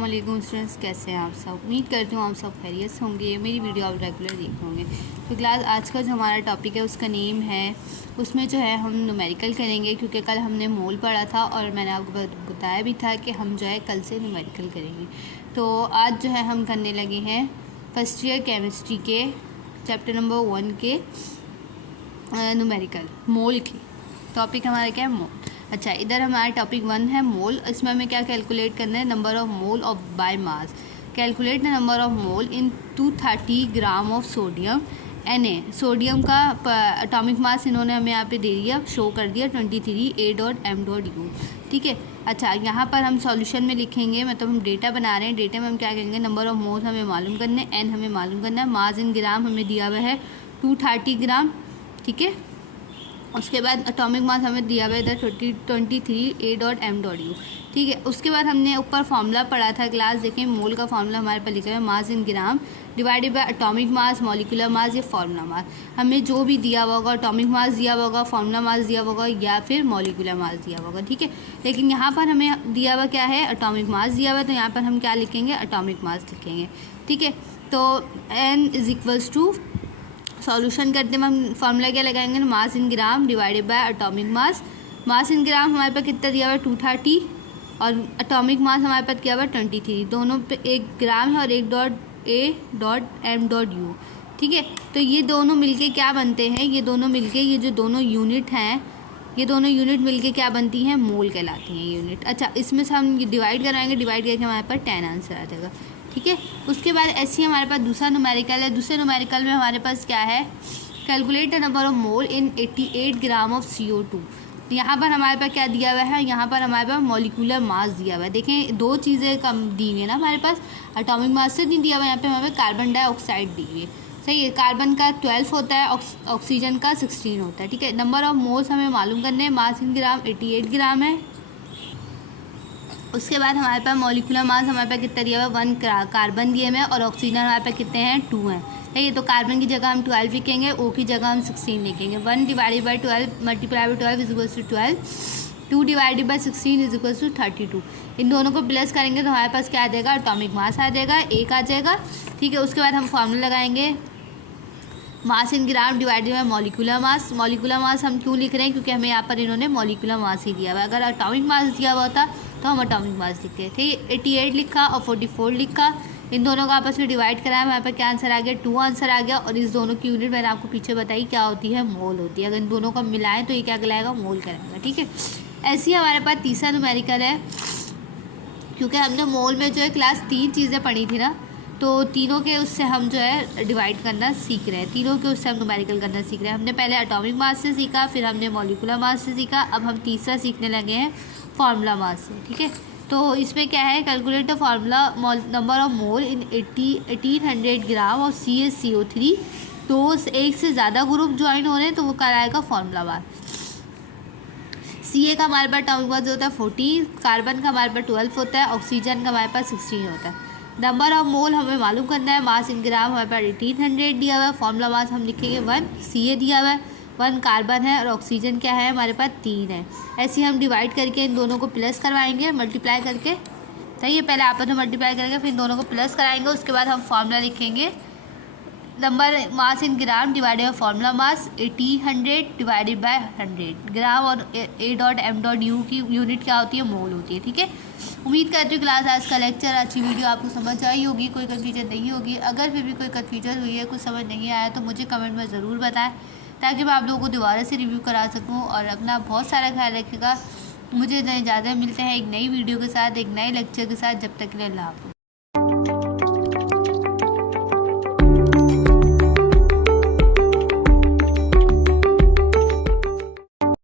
अस्सलाम वालेकुम स्टूडेंट्स, कैसे हैं आप सब। उम्मीद करती हूँ आप सब खैरियत से होंगे। मेरी वीडियो आप रेगुलर देख रहे होंगे। तो क्लास आज का जो हमारा टॉपिक है उसका नेम है, उसमें जो है हम न्यूमेरिकल करेंगे, क्योंकि कल हमने मोल पढ़ा था और मैंने आपको बताया भी था कि हम जो है कल से न्यूमेरिकल करेंगे। तो आज जो है हम करने लगे हैं फर्स्ट ईयर केमिस्ट्री के चैप्टर नंबर 1 के न्यूमेरिकल मोल के। टॉपिक हमारा क्या है, मोल। अच्छा, इधर हमारा टॉपिक 1 है मोल। इसमें हमें क्या कैलकुलेट करना है, number of mole of by mass. Calculate the number of mole in 230 gram of sodium Na। Sodium का एटॉमिक मास इन्होंने हमें यहाँ पे दे दिया, शो कर दिया 23 A.M.U। ठीक है। अच्छा, यहाँ पर हम सॉल्यूशन में लिखेंगे, मतलब हम डेटा बना रहे हैं। डेटा में हम क्या करेंगे, नंबर ऑफ मोल हमें मालूम करना है, एन हमें मालूम करना है, मास इन ग्राम हमें दिया हुआ है 230 ग्राम। ठीक है। उसके बाद एटॉमिक मास हमें दिया हुआ है इधर 23 A.M.U। ठीक है। उसके बाद हमने ऊपर फार्मूला पढ़ा था क्लास, देखें मोल का फार्मूला हमारे पास लिखा है, mass in gram divided by atomic mass, molecular mass या फार्मूला मास। हमें जो भी दिया हुआ होगा, एटॉमिक मास दिया हुआ होगा, फार्मूला मास दिया हुआ होगा या फिर मॉलिक्यूलर मास दिया हुआ होगा। ठीक है। लेकिन यहाँ पर हमें दिया हुआ क्या है, एटॉमिक मास दिया हुआ है, तो यहाँ पर हम क्या लिखेंगे, एटॉमिक मास लिखेंगे। ठीक है। तो n is equals to, solution करते हैं हम फार्मूला क्या लगाएंगे, mass in gram divided by atomic mass. Mass in gram हमारे पास कितना दिया हुआ है 230 और एटॉमिक मास हमारे पास क्या हुआ 23। दोनों पे एक ग्राम है और एक A.M.U। ठीक है। तो ये दोनों मिलके क्या बनते हैं, ये दोनों मिलके, ये जो दोनों यूनिट हैं, ये दोनों यूनिट मिलके क्या बनती हैं, मोल कहलाती हैं यूनिट। अच्छा, इसमें से हम डिवाइड कराएंगे, डिवाइड करके हमारे पास 10 आंसर आ जाएगा। ठीक है। उसके बाद ऐसे ही हमारे पास दूसरा न्यूमेरिकल है। दूसरे न्यूमेरिकल में हमारे पास क्या है, calculate the number of mole in 88 gram of CO2। यहाँ पर हमारे पास क्या दिया हुआ है, यहाँ पर हमारे पास मॉलिक्यूलर मास दिया हुआ है। देखें, दो चीज़ें कम दी हुई है ना हमारे पास, एटॉमिक मास से नहीं दिया हुआ, यहाँ पे हमारे कार्बन डाइऑक्साइड दी हुई है। सही है। कार्बन का 12 होता है, ऑक्सीजन का 16 होता है। ठीक है। नंबर ऑफ मोल्स हमें मालूम करने हैं, मास इन ग्राम 88 ग्राम है। उसके बाद हमारे पास मॉलिक्यूलर मास हमारे पास कितना दिया हुआ है, 1 कार्बन दिए हुए, और ऑक्सीजन हमारे पास कितने हैं, 2 हैं। ठीक है। तो कार्बन की जगह हम 12 लिखेंगे, O की जगह हम 16 लिखेंगे। 1 divided by 12 multiply by 12 is equals to 12। 2 divided by 16 is equals to 32। इन दोनों को प्लस करेंगे तो हमारे पास क्या आ जाएगा, एटॉमिक मास आ जाएगा, 1 आ जाएगा। ठीक है। उसके बाद हम फार्मूला लगाएंगे, mass in gram divided by molecular mass. Molecular mass हम क्यों लिख रहे हैं, क्योंकि हमें यहाँ पर इन्होंने मॉलिक्यूलर मास ही दिया हुआ है। अगर एटॉमिक मास दिया हुआ होता तो हम एटॉमिक मास लिखते थे। 88 लिखा और 44 लिखा, इन दोनों को आपस में डिवाइड कराया, हमारे पास क्या आंसर आ गया, 2 आंसर आ गया। और इस दोनों की यूनिट मैंने आपको पीछे बताई क्या होती है, मोल होती है। अगर इन दोनों को मिलाएं तो ये क्या कहलाएगा, मोल कहलाएगा। ठीक है। ऐसे ही हमारे पास तीसरा न्यूमेरिकल है, क्योंकि हमने मोल में जो है क्लास 3 चीज़ें पढ़ी थी ना, तो तीनों के उससे हम जो है डिवाइड करना सीख रहे हैं, तीनों के उससे हम न्यूमेरिकल करना सीख रहे हैं। हमने पहले एटॉमिक मास से सीखा, फिर हमने मॉलिक्यूलर मास से सीखा, अब हम तीसरा सीखने लगे हैं फार्मूला मास से। ठीक है। तो इसमें क्या है, calculate the formula number of mole in 1800 gram और CaCO3। तो एक से ज़्यादा ग्रुप ज्वाइन हो रहे हैं तो वो कराएगा फार्मूला मास। Ca का हमारे पास एटॉमिक मास होता है 14, कार्बन का हमारे पास 12 होता है, ऑक्सीजन का हमारे पास 16 होता है। नंबर ऑफ मोल हमें मालूम करना है, मास इन ग्राम हमारे पास 1800 दिया हुआ है, फार्मूला मास हम लिखेंगे 1, Ca दिया हुआ है, 1 कार्बन है और ऑक्सीजन क्या है हमारे पास 3 है। ऐसे हम डिवाइड करके इन दोनों को प्लस करवाएंगे, मल्टीप्लाई करके। सही है। पहले आपस में मल्टीप्लाई करेंगे, फिर इन दोनों को प्लस कराएंगे। उसके बाद हम फार्मूला लिखेंगे, number mass in gram divided bye formula mass 1800 divided by 100 ग्राम, और A.M.U की यूनिट क्या होती है, मोल होती है। ठीक है। उम्मीद करती हूँ क्लास आज का लेक्चर, अच्छी वीडियो आपको समझ आई होगी, कोई कन्फ्यूजन नहीं होगी। अगर फिर भी कोई कन्फ्यूजन हुई है, कुछ समझ नहीं आया, तो मुझे कमेंट में ज़रूर बताएं, ताकि मैं आप लोगों को दोबारा से रिव्यू करा सकूँ। और अपना बहुत सारा ख्याल रखिएगा। मुझे इजाज़त, मिलते हैं एक नई वीडियो के साथ, एक नए लेक्चर के साथ। जब तक के लिए अल्लाह हाफ़िज़।